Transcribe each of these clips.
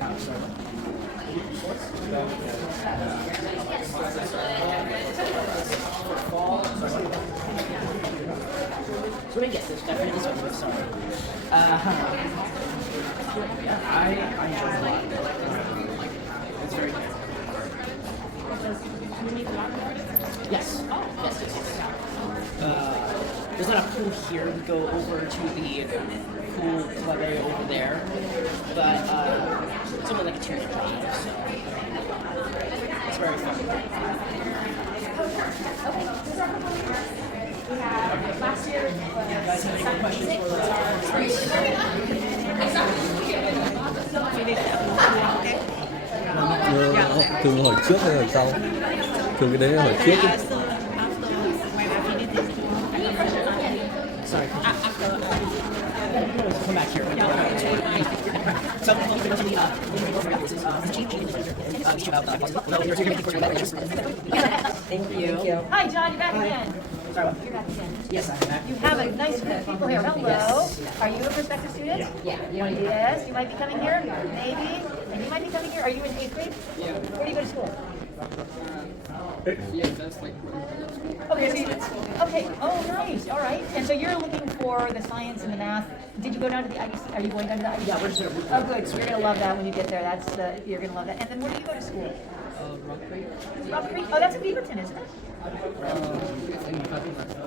So I guess there's definitely this one. Sorry. Yeah, I enjoy it a lot. It's very good. Yes. Oh, yes. There's not a pool here. We go over to the pool club area over there, but it's only like a 2-minute drive, so it's very fun. Last year, You guys have any questions for us? Thường hỏi trước hay hỏi sau? Thường cái đấy là hỏi trước chứ. Sorry. Come back here. So, thank you. Hi, John, you're back again. Sorry. You're back again. Yes, I'm back. You have a nice group of people here. Hello. Yes. Are you a prospective student? Yeah. Yes. You might be coming here, maybe. And you might be coming here. Are you in 8th grade? Yeah. Where do you go to school? Yeah, that's like. Okay. So okay. Oh, nice. All right. And so you're looking for the science and the math. Did you go down to the IBC? Are you going down to the IBC? Yeah, we're just. Oh, good. So you're gonna love that when you get there. You're gonna love that. And then where do you go to school? Rock Creek. Rock Creek. Oh, that's in Beaverton, isn't it?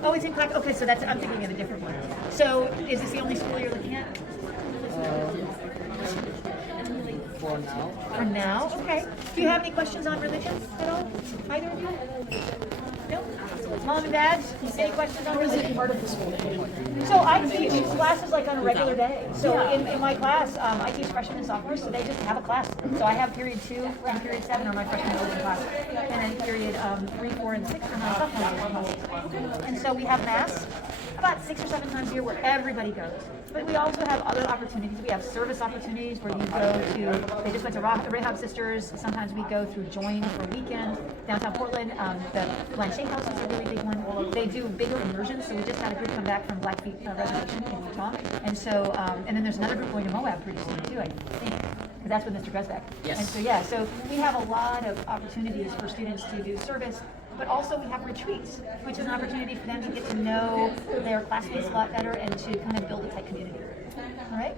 Oh, it's in Clack. Okay, so I'm thinking of a different one. So is this the only school you're looking at? For now. For now? Okay. Do you have any questions on religion at all? Either of you? No? Mom and Dad, any questions on religion? Part of the school. So I teach classes like on a regular day. So in my class, I teach freshmen and sophomores, so they just have a class. So I have period 2 and period 7 are my freshman open class. And then period 3, 4, and 6 are my sophomore open classes. And so we have mass about 6 or 7 times a year where everybody goes. But we also have other opportunities. We have service opportunities where you go to, they just went to Rehab Sisters. Sometimes we go through Join for a weekend. Downtown Portland, the Blanche House is a really big one. They do bigger immersions. So we just had a group come back from Blackfeet Reservation in Utah. And so, and then there's another group going to Moab pretty soon too, I think. Because that's with Mr. Gresbeck. Yes. And so, so we have a lot of opportunities for students to do service. But also we have retreats, which is an opportunity for them to get to know their classmates a lot better and to kind of build a tight community. All right?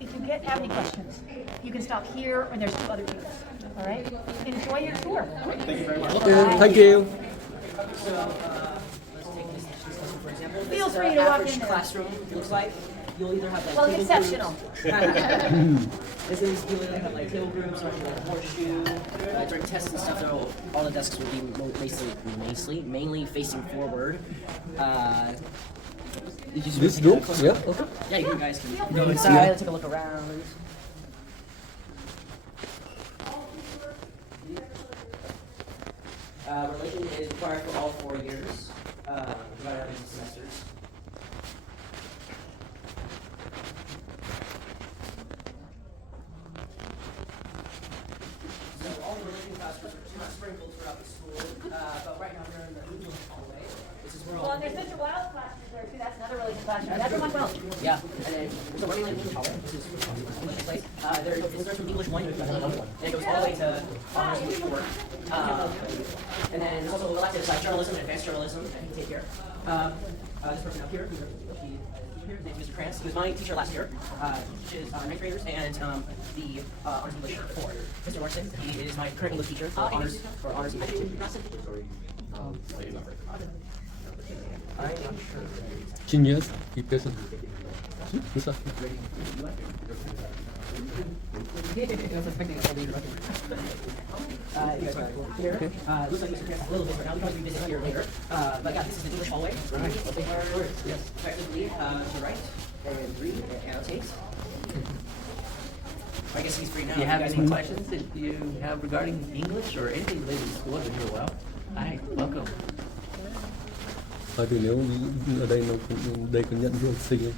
If you have any questions, you can stop here, and there's 2 other tables. All right? Enjoy your tour. Thank you very much. Thank you. So, let's take this for example. Feel This is free our to walk average in there. classroom looks like. You'll either have like Well, table exceptional. This is you'll either have like table groups or like a horseshoe. During tests and stuff, all the desks will be mainly facing forward. This room? Yeah. Okay. Yeah, you guys can go inside, take a look around. Religion is required for all 4 years, divided into semesters. So all the religion classes are not sprinkled throughout the school, but right now we're in the English hallway. This is where all. Well, and there's Mr. Wild's classroom there too. That's another religion classroom. Everyone will. Yeah, and then so running like English hallway. This is English place. It starts with English 1, and it goes all the way to honors English 4. And then there's also electives like journalism and advanced journalism that you take here. This person up here, his name is Mr. Krantz. He was my teacher last year. Teaches 9th graders and the honors English 4. Mr. Larson, he is my current English teacher for honors English. I'm not sure. Genius, keep person. What's up? You guys are here. Looks like Mr. Krantz a little different now. We can revisit here later. But yeah, this is the English hallway. Right. Yes. Effectively, to right and read and annotate. I guess he's free now. Do you have guys any want questions that you have regarding English or anything related to school? I've been here a while. Hi, welcome. Hỏi thử nếu ở đây đây có nhận du học sinh không?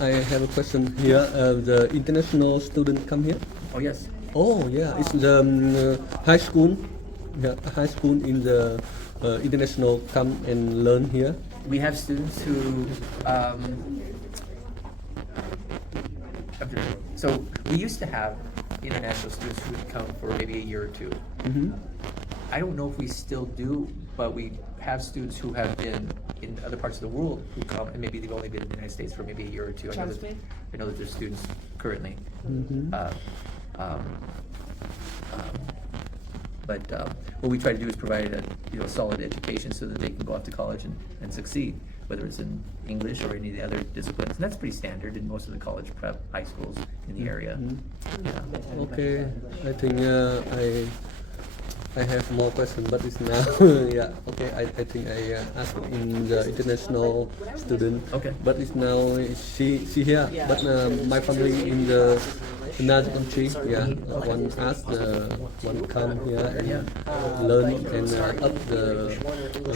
I have a question here. The international student come here? Oh yes. Oh yeah, it's the high school. Yeah, high school in the international come and learn here. We have students who So we used to have international students who would come for maybe a year or two. I don't know if we still do, but we have students who have been in other parts of the world who come, and maybe they've only been in the United States for maybe a year or two. I know that there's students currently. But what we try to do is provide a solid education so that they can go off to college and succeed, whether it's in English or any of the other disciplines. And that's pretty standard in most of the college prep high schools in the area. Okay, I think I have more questions, but it's now yeah. Okay, I think I asked in the international student. Okay. But it's now she here, but my family in the another country. Yeah, one ask one come here and learn and up the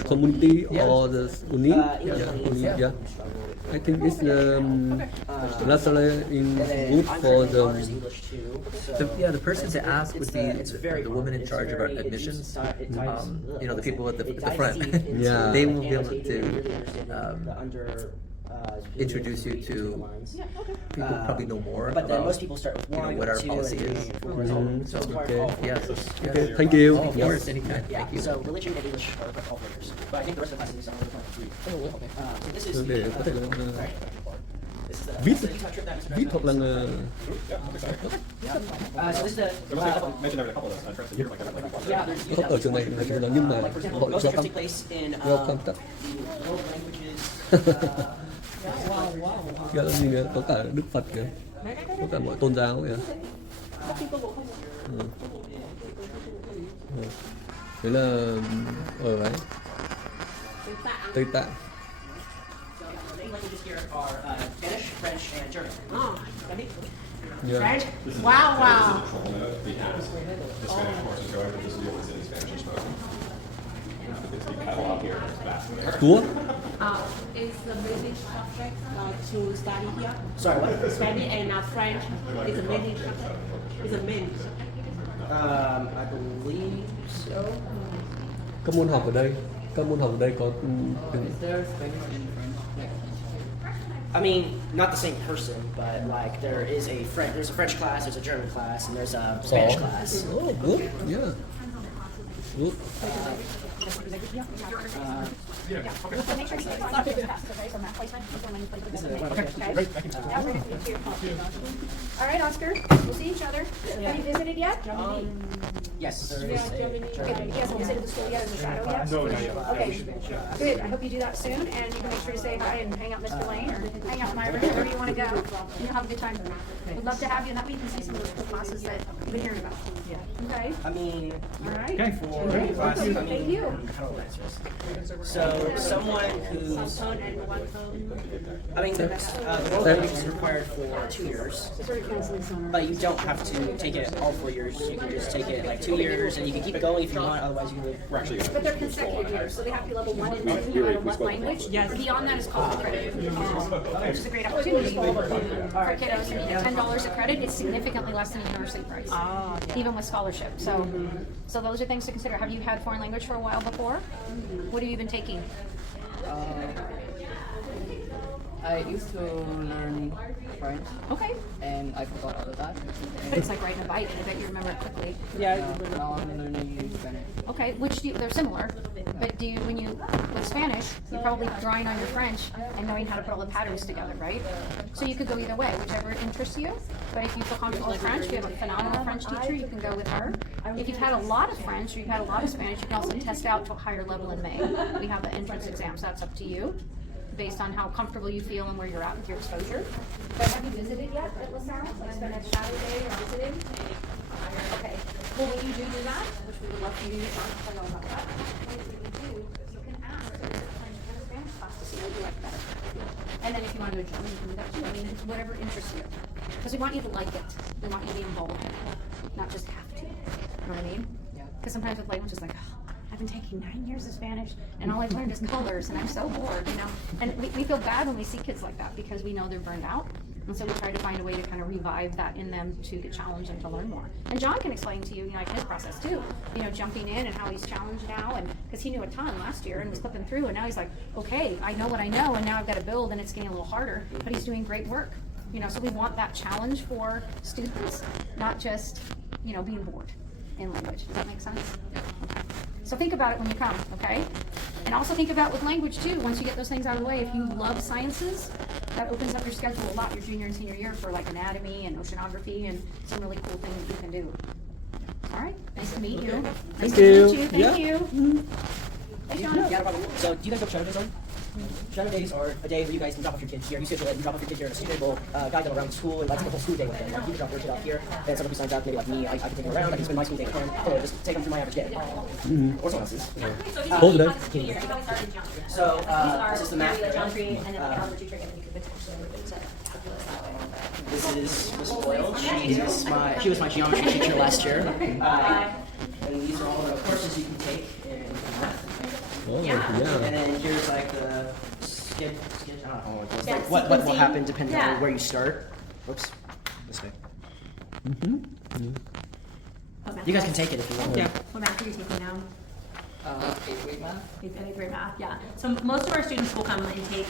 community or the uni. Yeah. I think it's naturally good for the person to ask would be the woman in charge of our admissions. The people at the front. Yeah. They will be able to introduce you to people who probably know more But then about most people start with one, what our two, policy and is. three, So, Okay. yes. Okay, thank you. Of course, anytime. Yeah, Thank you. so religion and English are all majors. But I think the rest of the classes are only point three. So this is Để có thể là this is the viết trip that Mr. viết hoặc là So this is the Mentioned there were a couple of those. I'm interested to hear like everybody. yeah, there's ở trường này là trường đó nhưng mà like for example, họ most do trips không take place in welcome tất the world languages. Nghĩa là gì nữa? Có cả Đức Phật kìa, có cả mọi tôn giáo kìa. Thế là ở đấy Tây Tạng. The main languages here are Spanish, French, and German. Yeah. Right? Wow, wow. The Spanish courses go over just deal with in Spanish is spoken. The catalog here is vast. Chúa. Is the British subject to study here? Sorry, what? Spanish and French is a main subject. Is a main subject. I believe so. Các môn học ở đây có từng I mean, not the same person, but like there's a French class, there's a German class, and there's a Spanish class. Oh, good. Yeah. Good. All right, Oscar, we'll see each other. Have you visited yet? Yes. Okay, you guys haven't visited the school yet as a shadow yet? No, not yet. Okay, good. I hope you do that soon, and you can make sure to say hi and hang out with Mr. Lane, or hang out in my room, wherever you want to go. And you'll have a good time. We'd love to have you, and that way you can see some of the classes that you've been hearing about. Okay? I mean, All right. Okay. for classes, I mean, Thank you. how do I answer this? So someone who's, Tone and one tone. I mean, the world language is required for 2 years, but you don't have to take it all 4 years. You can just take it like 2 years, and you can keep it going if you want. Otherwise, you can. We're actually But they're consecutive years, so they have to be level 1 and 2 no matter what language. Yes. Beyond that is called credit, which is a great opportunity for kiddos. And $10 a credit is significantly less than a university price, even with scholarship. So those are things to consider. Have you had foreign language for a while before? What have you been taking? I used to learn French Okay, and I forgot all of that. but it's like riding a bike. I bet you remember it quickly. Now I'm learning Spanish. Okay, they're similar, but with Spanish, you're probably drawing on your French and knowing how to put all the patterns together, right? So you could go either way, whichever interests you. But if you feel comfortable with French, we have a phenomenal French teacher, you can go with her. If you've had a lot of French or you've had a lot of Spanish, you can also test out to a higher level in May. We have an entrance exam, so that's up to you, based on how comfortable you feel and where you're at with your exposure. But have you visited yet at LaSalle? Like spent a shadow day or visited? Okay. Well, when you do that, which we would love for you to get on, to know about that, what you can do, you can ask if there's a Spanish class to see what you like better. And then if you want to do a German, you can do that too. I mean, it's whatever interests you. Because we want you to like it. We want you to be involved in it, not just have to. You know what I mean? Because sometimes with language, it's like, oh, I've been taking 9 years of Spanish and all I've learned is colors and I'm so bored, you know? And we feel bad when we see kids like that because we know they're burned out. And so we try to find a way to kind of revive that in them to get challenged and to learn more. And John can explain to you, like his process too, jumping in and how he's challenged now. And because he knew a ton last year and was flipping through, and now he's like, okay, I know what I know, and now I've got to build, and it's getting a little harder, but he's doing great work. You know, so we want that challenge for students, not just, you know, being bored in language. Does that make sense? Okay. So think about it when you come, okay? And also think about with language too, once you get those things out of the way, if you love sciences, that opens up your schedule a lot your junior and senior year for like anatomy and oceanography and some really cool things that you can do. All right, nice to meet you. Nice to you. meet you. Thank Yeah. you. Thanks, John. Yeah, no problem. So, do you guys know what Shadow Days are? Shadow Days are a day where you guys can drop off your kids here. You schedule it, you drop off your kids here, and a student will guide them around the school, and like take a whole school day with them. Like, you can drop your kid off here, and someone who signs up, maybe like me, I can take them around, I can spend my school day with them, or just take them through my average day. Or someone else's. Hold that. So, this is the math area. Geometry, and then the algebra tutoring, and then you could potentially move into calculus that way. This is Miss Boyle. She was my geometry teacher last year. And these are all the courses you can take in math. Oh, Yeah. yeah. And then here's like the sketch, I don't know what it was. Yeah, Like what will sequencing. happen depending Yeah. on where you start. Whoops. This way. What math You guys class? can take it if you want. Yeah. What math are you taking now? 8th grade math. Eighth grade math, yeah. So most of our students will come and take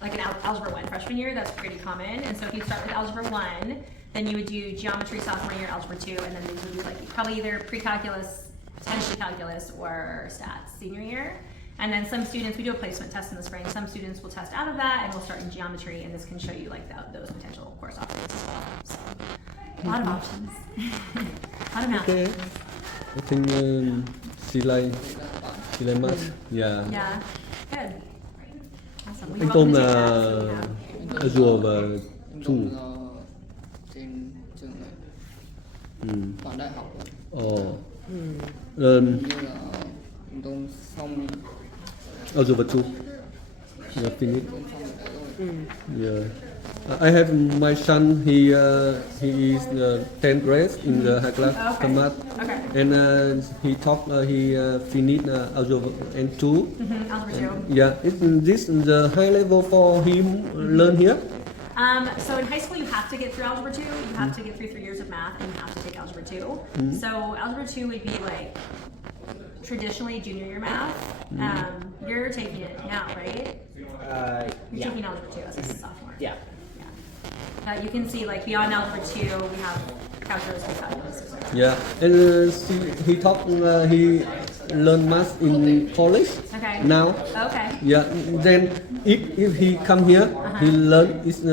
like an algebra 1 freshman year. That's pretty common. And so if you start with algebra 1, then you would do geometry sophomore year, algebra 2, and then these would be like probably either pre-calculus, potentially calculus, or stats senior year. And then some students, we do a placement test in the spring. Some students will test out of that and we'll start in geometry, and this can show you like those potential course offerings as well. So a lot of options. A lot of math Okay. options. I think she like math. Yeah. Yeah, good. Awesome. We Anh welcome Tôm to là take that, so, yeah. Azure và Anh Chu. Tôm là trên trường này, toàn đại học rồi. Ồ. Như là anh Tôm xong Azure và Chu. Yeah, finish. Tôm xong rồi đấy rồi. Yeah. I have my son. He is 10th grade in the high class Okay. math, Okay. and he finished algebra and 2. Algebra 2. Yeah, is this the high level for him learn here? So in high school, you have to get through algebra 2. You have to get through 3 years of math, and you have to take algebra 2. So algebra 2 would be like traditionally junior year math. You're taking it now, right? You're Yeah. taking algebra 2 as a sophomore. Yeah. You can see like beyond algebra 2, we have calculus and calculus. Yeah, and he learn math in college Okay. now. Okay. Yeah, then if he come here, he learn is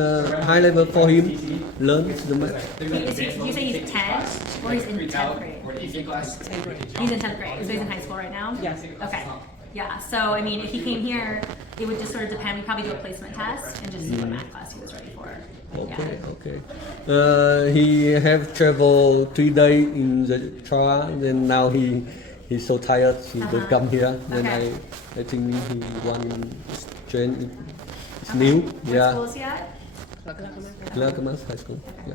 high level for him learn the math. Did you say he's 10 or he's in 10th grade? He's in 10th grade, so he's in high school right now? Yes. Okay. Yeah, so I mean, if he came here, it would just sort of depend. We'd probably do a placement test and just see what math class he was ready for. Okay, okay. He have traveled 3 days in the trial, then now he's so tired he don't come here. Then Okay. I think he want train. It's new. What Yeah, school is he at? Clackamas High School. Yeah.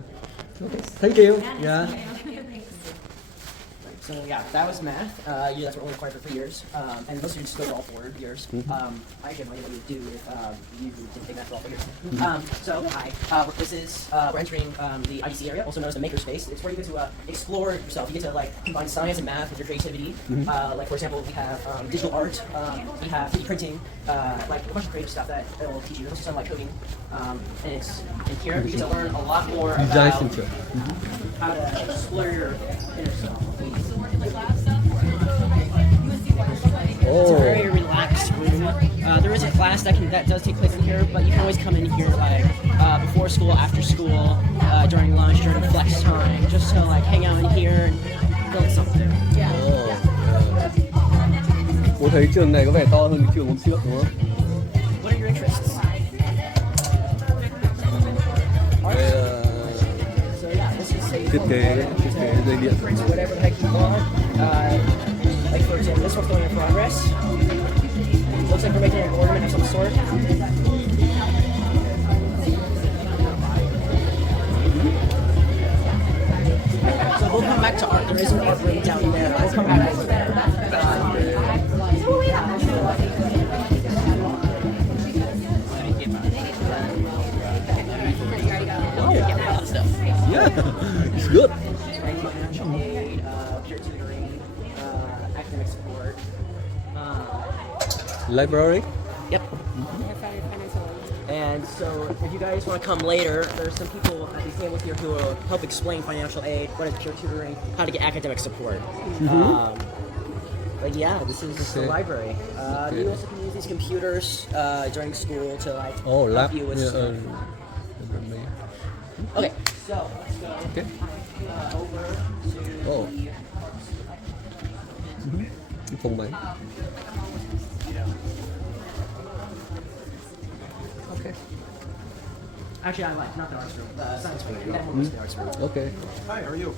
Okay. Thank you. Yeah. Thanks. So yeah, that was math. That's what we're only required for 3 years, and most students go for all 4 years. I actually have no idea what you would do if you didn't take math for all 4 years. This is we're entering the IDC area, also known as the makerspace. It's where you get to explore yourself. You get to like combine science and math with your creativity. Like for example, we have digital art, we have 3D printing, like a bunch of creative stuff that it will teach you. There's also some like coding, and it's in here you get to learn a lot more Design about center. how to explore your inner self. It's a very Oh. relaxed room. There is a class that does take place in here, but you can always come in here like before school, after school, during lunch, during flex time, just to like hang out in here and build something. Cô thấy trường này có vẻ to hơn cái trường hôm trước đúng không? What are your interests? Cái, So yeah, this is a thiết kế dây điện. print whatever the heck you want. Like for example, this one's going in progress. Looks like we're making an ornament of some sort. So we'll come back to art. There is an art room down there. We'll come back to that. Yeah, it's good. Financial aid, peer tutoring, academic support. Library. Yep. And And so if you guys want to come later, there's some people at the table here who will help explain financial aid, what is peer tutoring, how to get academic support. But yeah, this is the Okay. library. You also can use these computers during school to like Oh, lab. help you with Yeah, stuff. Okay, so let's go okay. over to Oh. Phòng máy. Okay. Actually, I like not the arts room, the science room. That one was the arts room. Okay. Hi, how are you?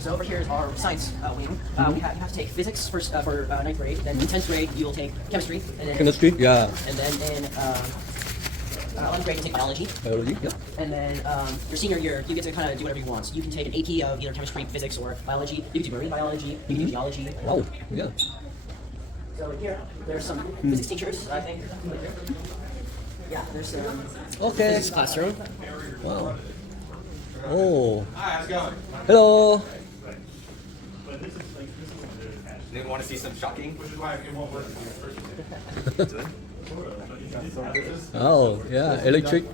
So over here is our science wing. You have to take physics first for 9th grade. Then in 10th grade, you'll take chemistry. And then Chemistry, yeah. And then in 11th grade, you take biology. Biology, yeah. And then your senior year, you get to kind of do whatever you want. So you can take an AP of either chemistry, physics, or biology. You can do marine biology. You can do geology. Wow, yeah. So here, there's some physics teachers, I think. Yeah, there's some Okay. physics classroom. Wow. Oh. Hi, how's it going? Hello. Anyone want to see some shocking? Which is why it won't work. Oh, yeah, electric.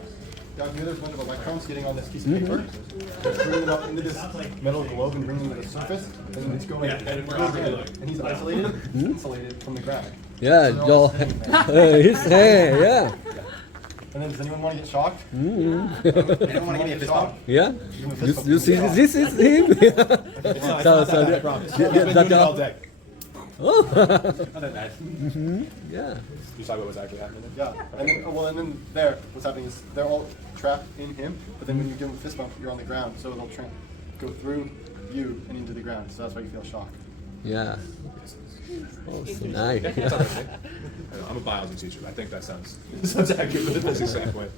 Down here, there's a bunch of electrons getting on this piece of paper. It's bringing it up into this metal globe and bringing it to the surface, and it's going. And he's isolated, insulated from the ground. Yeah, your his hair, yeah. And then, does anyone want to get shocked? Anyone want to give me a fist bump? Yeah. You see, this is him. All day. Oh. Not that bad. Yeah. You saw what was actually happening. Yeah. And then, and then there, what's happening is they're all trapped in him. But then when you give him a fist bump, you're on the ground, so it'll go through you and into the ground. So that's why you feel shocked. Yeah. Oh, so nice. I'm a biology teacher. I think that sounds accurate with the physics standpoint.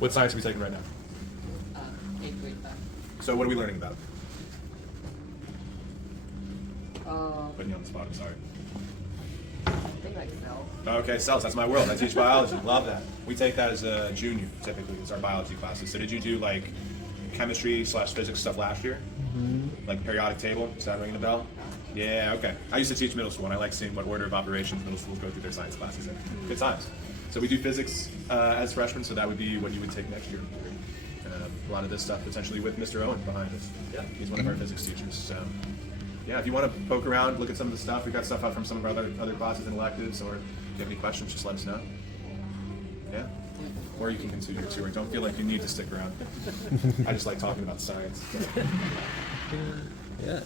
What science are we taking right now? 8th grade. So what are we learning about? Uh, Putting you on the spot, I'm sorry. I think like cell. Okay, cells, that's my world. I teach biology. Love that. We take that as a junior, typically. It's our biology classes. So did you do like chemistry/physics stuff last year? Like periodic table? Is that ringing a bell? Yeah, okay. I used to teach middle school, and I like seeing what order of operations middle schools go through their science classes in. Good times. So we do physics as freshmen, so that would be what you would take next year. A lot of this stuff potentially with Mr. Owen behind us. Yeah, he's one of our physics teachers. So yeah, if you want to poke around, look at some of the stuff, we've got stuff out from some of our other classes and electives, or if you have any questions, just let us know. Yeah? Or you can continue your tour. Don't feel like you need to stick around. I just like talking about science. Yeah.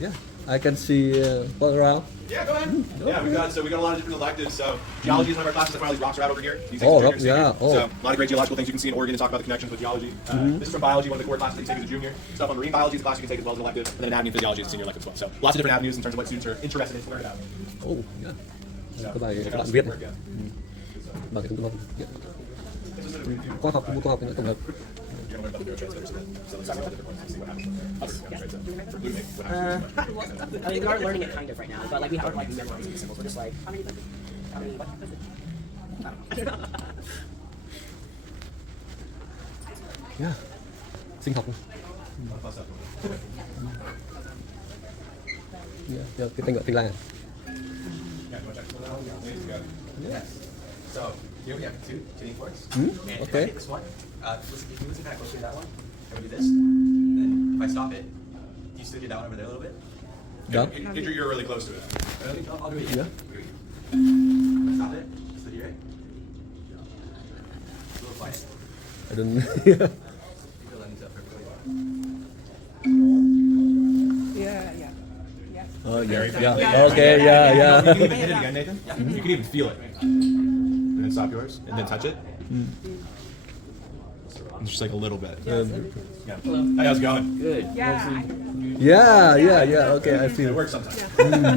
Yeah. I can see all around. Yeah, go ahead. Yeah, we got a lot of different electives. So geology is one of our classes. That's why all these rocks are out over here. You take Oh, as a rock, junior, yeah, senior. oh. So a lot of great geological things you can see in Oregon and talk about the connections with geology. This is from biology, one of the core classes that you take as a junior. Stuff on marine biology is a class you can take as well as an elective. And then anatomy and physiology is a senior elective as well. So lots of different avenues in terms of what students are interested in to learn about. Oh, yeah. So, Các bài check các out bạn some viết work, yeah. bài cái công khoa học môn khoa học tổng hợp. You're going to learn about the neurotransmitters again. So let's talk about different ones and see what happens. For glutamate, what happens? I mean, we are learning it kind of right now, but like we haven't like memorizing the symbols. We're just like how many what? Yeah. Sinh học. Yeah, cái tên gọi tiếng Lan. Yes. So here we have two tuning forks. Hmm? And Okay. if I hit this one, listen, if you listen kind of closely to that one, and we do this, then if I stop it, do you still hear that one over there a little bit? Yeah. Get your ear really close to it. Ready? I'll do it again. Yeah. Stop it. Still hear it? A little quiet. I don't. You feel that up perfectly. Oh yeah. Okay. Yeah. You can even hit it again, Nathan. You can even feel it. And then stop yours, and then touch it. It's just like a little bit. Yeah. Hey, how's it going? Good. Yeah. Okay, I It feel. works sometimes.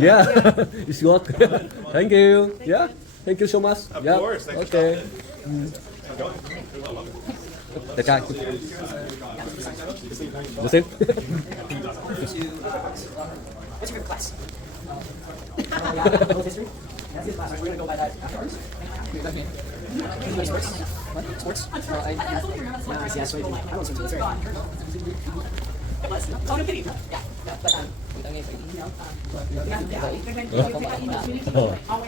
Yeah. It's good. Thank you. Yeah. Thank you so much. Of Yeah. course. Thanks Okay. for stopping in. Đại ca. Joseph. What's your favorite class? World history. That's his class. We're gonna go by that afterwards. You play sports? What? Sports? Nice. Yeah. So I don't swim. It's very. Oh no, kidding. Yeah. But người ta nghe phải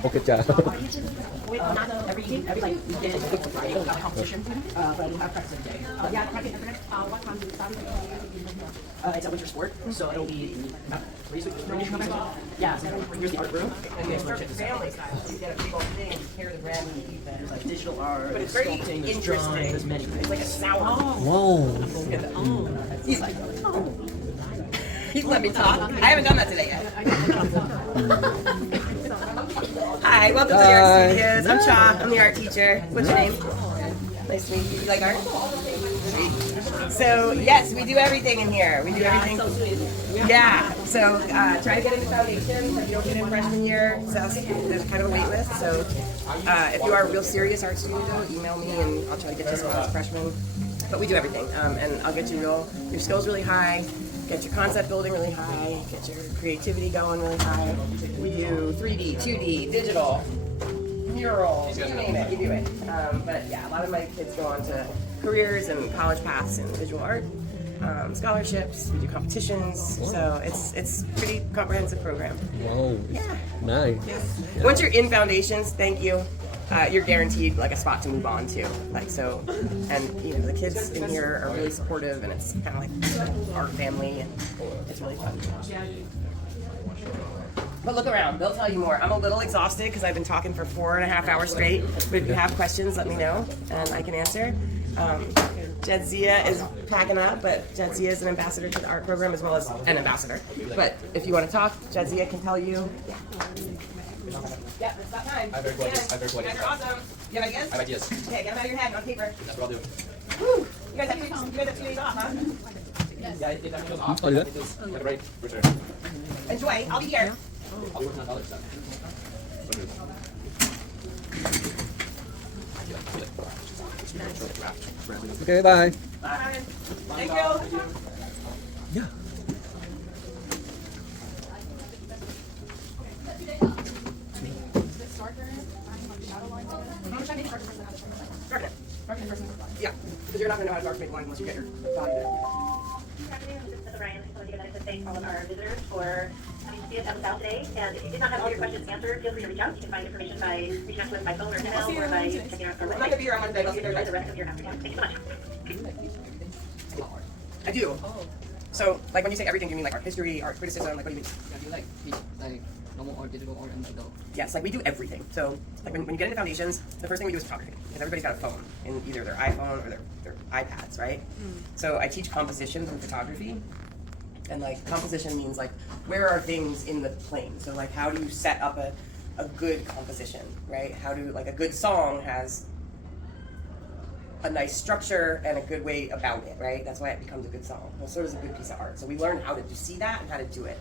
Ok chào. Every like weekend, right, we'll have a competition, but we'll have practice every day. Yeah, practice. What time do you start? It's a winter sport, so it'll be about 3 weeks. Yeah, so here's the art room. And there's family style. So you get a big old thing, you carry the brand and keep that. There's like digital art, but it's very sculpting, there's drawing, there's many things. It's like a sour. Wow. He's like, He's let me talk. I haven't done that today yet. Hi, welcome to the Art Studios. I'm Cha. I'm the art teacher. What's your name? Nice to meet you. You like art? Sweet. So yes, we do everything in here. We do everything. Yeah. So try to get into foundation. If you don't get in freshman year, so there's kind of a wait list. So if you are a real serious art student, email me and I'll try to get you some as a freshman. But we do everything, and I'll get you your skills really high. Get your concept building really high, get your creativity going really high. We do 3D, 2D, digital, murals, you name it, you do it. But yeah, a lot of my kids go on to careers and college paths in visual art, scholarships, we do competitions, so it's a pretty comprehensive program. Wow. Yeah. Nice. Once you're in foundations, thank you. You're guaranteed like a spot to move on to, like so, and you know the kids in here are really supportive, and it's kind of like our family, and it's really fun. But look around; they'll tell you more. I'm a little exhausted because I've been talking for 4.5 hours straight. But if you have questions, let me know, and I can answer. Jadzia is packing up, but Jadzia is an ambassador to the art program as well as an ambassador. But if you want to talk, Jadzia can tell you. Yeah, it's about time. I have very good ideas. You guys are awesome. You have ideas? I have ideas. Okay, get them out of your head and on paper. That's what I'll do. Woo! You guys have 2 days off, huh? Yeah, it actually goes off. Oh, yeah? It is like a break, for sure. Enjoy. I'll be here. I'll be working on other stuff. Okay, bye. Bye. Thank you. Yeah. Yeah, because you're not going to know how to dark make lines unless you get your value there. Good afternoon, this is Ryan. I just wanted to give a thank all of our visitors for coming to see us at the South today. And if you did not have all your questions answered, feel free to reach out. You can find information by reaching out to us by phone or email or by checking out our website. I'm not going to be here on Wednesday. I'll see you Enjoy Thursday. the rest of your afternoon. Thank you so much. I do. So, like when you say everything, do you mean like art history, art criticism? Like what do you mean? Do you like teach like normal or digital or digital? Yes, like we do everything. So, like when you get into foundations, the first thing we do is photography because everybody's got a phone in either their iPhone or their iPads, right? So I teach composition through photography, and like composition means like where are things in the plane? So like how do you set up a good composition, right? How do like a good song has a nice structure and a good way about it, right? That's why it becomes a good song. Well, so does a good piece of art. So we learn how to see that and how to do it.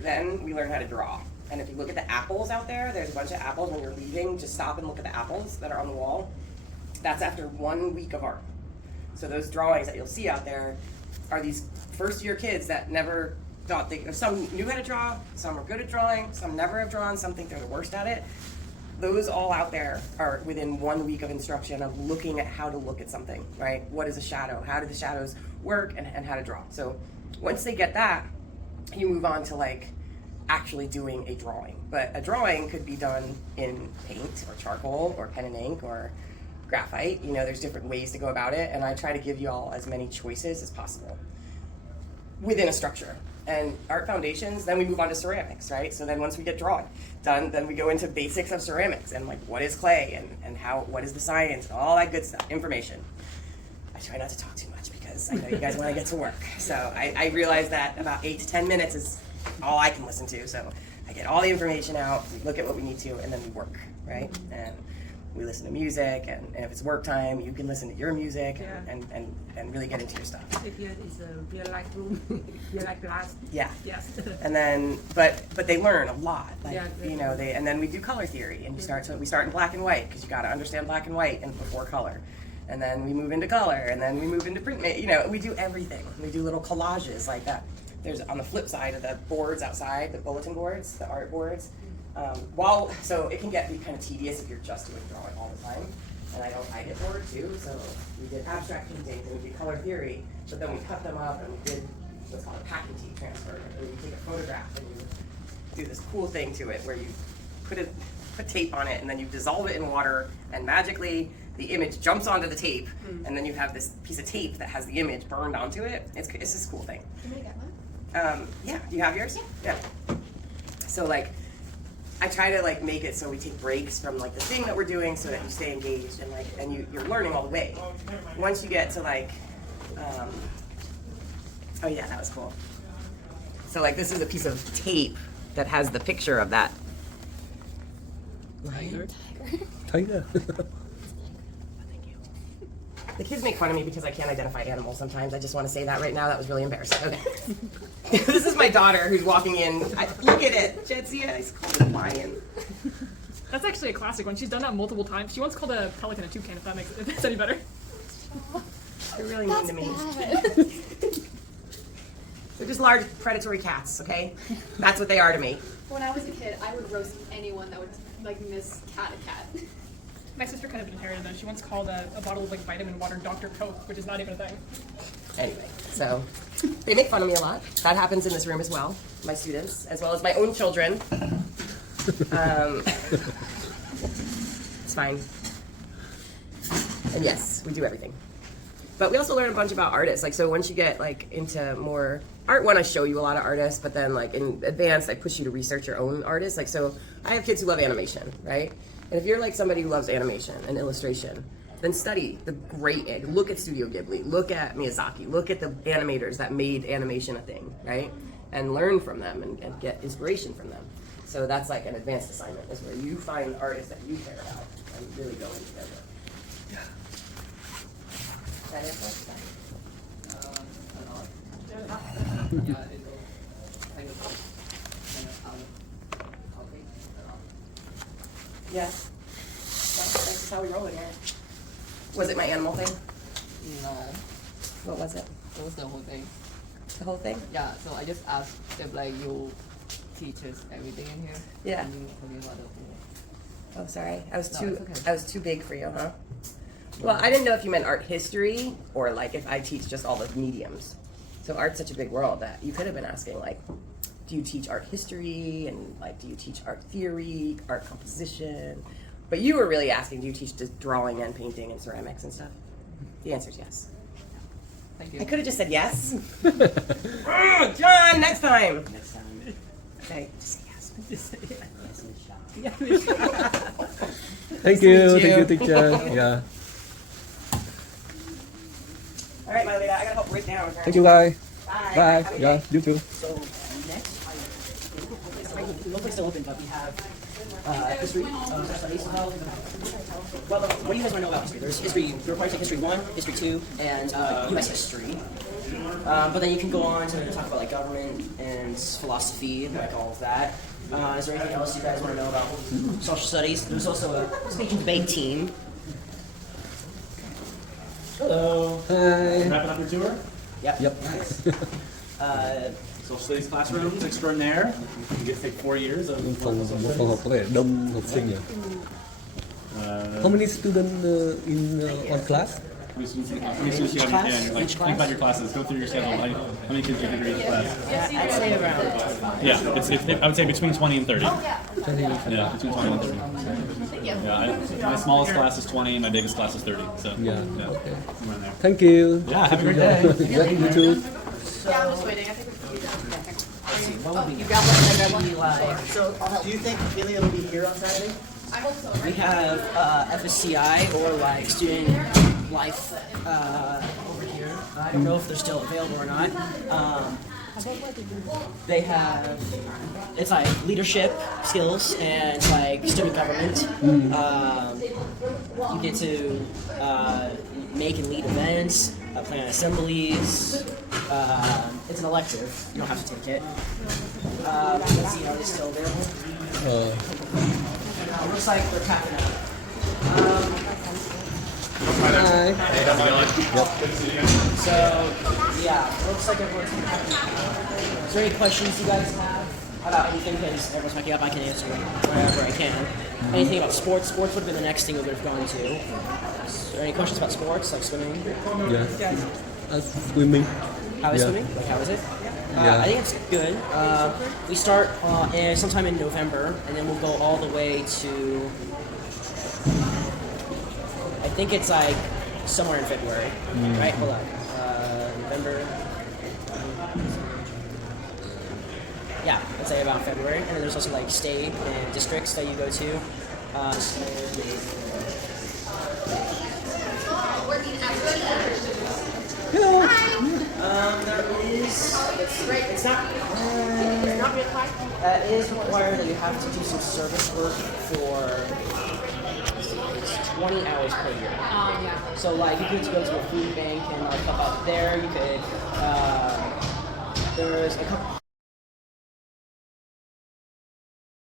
Then we learn how to draw. And if you look at the apples out there, there's a bunch of apples. When you're leaving, just stop and look at the apples that are on the wall. That's after 1 week of art. So those drawings that you'll see out there are these first-year kids that never thought some knew how to draw, some were good at drawing, some never have drawn, some think they're the worst at it. Those all out there are within 1 week of instruction of looking at how to look at something, right? What is a shadow? How do the shadows work and how to draw? So once they get that, you move on to like actually doing a drawing. But a drawing could be done in paint or charcoal or pen and ink or graphite. You know, there's different ways to go about it, and I try to give you all as many choices as possible within a structure. And art foundations, then we move on to ceramics, right? So then once we get drawing done, then we go into basics of ceramics and like what is clay and how, what is the science and all that good stuff, information. I try not to talk too much because I know you guys want to get to work. So I realize that about 8 to 10 minutes is all I can listen to. So I get all the information out, we look at what we need to, and then we work, right? And we listen to music, and if it's work time, you can listen to your music and really get into your stuff. If it's a real life room, real life class. Yeah. Yes. And then, but they learn a lot. Like, Yeah, you know, and then we do color theory, and we start in black and white because you got to understand black and white and before color. And then we move into color, and then we move into print. You know, we do everything. We do little collages like that. There's on the flip side of the boards outside, the bulletin boards, the art boards. So it can be kind of tedious if you're just doing drawing all the time, and I get bored too. So we did abstract painting and we did color theory, but then we cut them up and we did what's called a packing tape transfer, where you take a photograph and you do this cool thing to it where you put tape on it and then you dissolve it in water and magically the image jumps onto the tape and then you have this piece of tape that has the image burned onto it. It's this cool thing. Can I get one? Yeah, do you have yours? Yeah. So like, I try to like make it so we take breaks from like the thing that we're doing so that you stay engaged and like, and you're learning all the way. Once you get to like, oh yeah, that was cool. So like this is a piece of tape that has the picture of that. Tiger. The kids make fun of me because I can't identify animals sometimes. I just want to say that right now. That was really embarrassing. Okay. This is my daughter who's walking in. Look at it. Jetsia, I called it a lion. That's actually a classic one. She's done that multiple times. She once called a pelican a toucan, if that's any better. They're really mean to me. They're just large predatory cats, okay? That's what they are to me. When I was a kid, I would roast anyone that would like miss cat a cat. My sister kind of inherited that. She once called a bottle of like vitamin water Dr. Coke, which is not even a thing. Anyway, so they make fun of me a lot. That happens in this room as well. My students, as well as my own children. It's fine. And yes, we do everything. But we also learn a bunch about artists. Like, so once you get like into more art one, I show you a lot of artists, but then like in advanced, I push you to research your own artists. Like, so I have kids who love animation, right? And if you're like somebody who loves animation and illustration, then study the great, look at Studio Ghibli, look at Miyazaki, look at the animators that made animation a thing, right? And learn from them and get inspiration from them. So that's like an advanced assignment, is where you find artists that you care about and really go into their work. That is what yeah. That's just how we roll in here. Was it my animal thing? No, What was it? it was the whole thing. The whole thing? Yeah, so I just asked if like you teach us everything in here. Yeah. And you told me about the Oh, sorry. I was No, too. it's okay. I was too big for you, huh? Well, I didn't know if you meant art history or like if I teach just all the mediums. So art's such a big world that you could have been asking like, do you teach art history and like do you teach art theory, art composition? But you were really asking, do you teach just drawing and painting and ceramics and stuff? The answer is yes. Thank you. I could have just said yes. John, next time. Next time. Okay, just say yes. Yes, Miss Shaw. Thank you, teacher. Yeah. All right, Maria, I gotta help break down. Thank you, guys. Bye. Bye. Have a good Yeah, day. you too. So next, no place to open, but we have history studies. Well, what do you guys want to know about history? There's history. You're required to take history 1, history 2, and U.S. history. But then you can go on to talk about like government and philosophy and like all of that. Is there anything else you guys want to know about social studies? There's also a speech and debate team. Hello. Hi. Wrapping up your tour? Yep. Nice. Social studies classrooms extraordinaire. You get to take 4 years of Một phòng học có vẻ đông học sinh nhỉ? How many students in on class? How many students you have? Yeah, like, think about your classes. Go through your schedule. How many kids do you have in each class? I'd say around. Yeah, I would say between 20 and 30. Oh, Yeah, between 20 and 30. Yeah, my smallest class is 20, my biggest class is 30. So Yeah. Okay. Somewhere in there. Thank you. Yeah, have a great day. Yeah, you too. Yeah, I'm just waiting. I think What would be you got one. I got one. like? So, do you think Amelia will be here on Saturday? I hope so. We have FSCI or like student life over here. I don't know if they're still available or not. They have, it's like leadership skills and it's like student government. You get to make and lead events, plan assemblies. It's an elective. You don't have to take it. Let's see, are they still available? Looks like they're tapping out. Hi. So, yeah, looks like everyone's tapping out. Is there any questions you guys have about anything? Because everyone's picking up, I can answer wherever I can. Anything about sports? Sports would have been the next thing we would have gone to. Is there any questions about sports, like swimming? Yeah. Swimming. How is Yeah. swimming? Like, how is it? Yeah. I think it's good. We start sometime in November, and then we'll go all the way to. I think it's like somewhere in February, right? Hold on. November. Yeah, let's say about February, and then there's also like state and districts that you go to. There is. It's not. It is required that you have to do some service work for 20 hours per year. Yeah. So like you could go to a food bank and like help out there. You could. There's a couple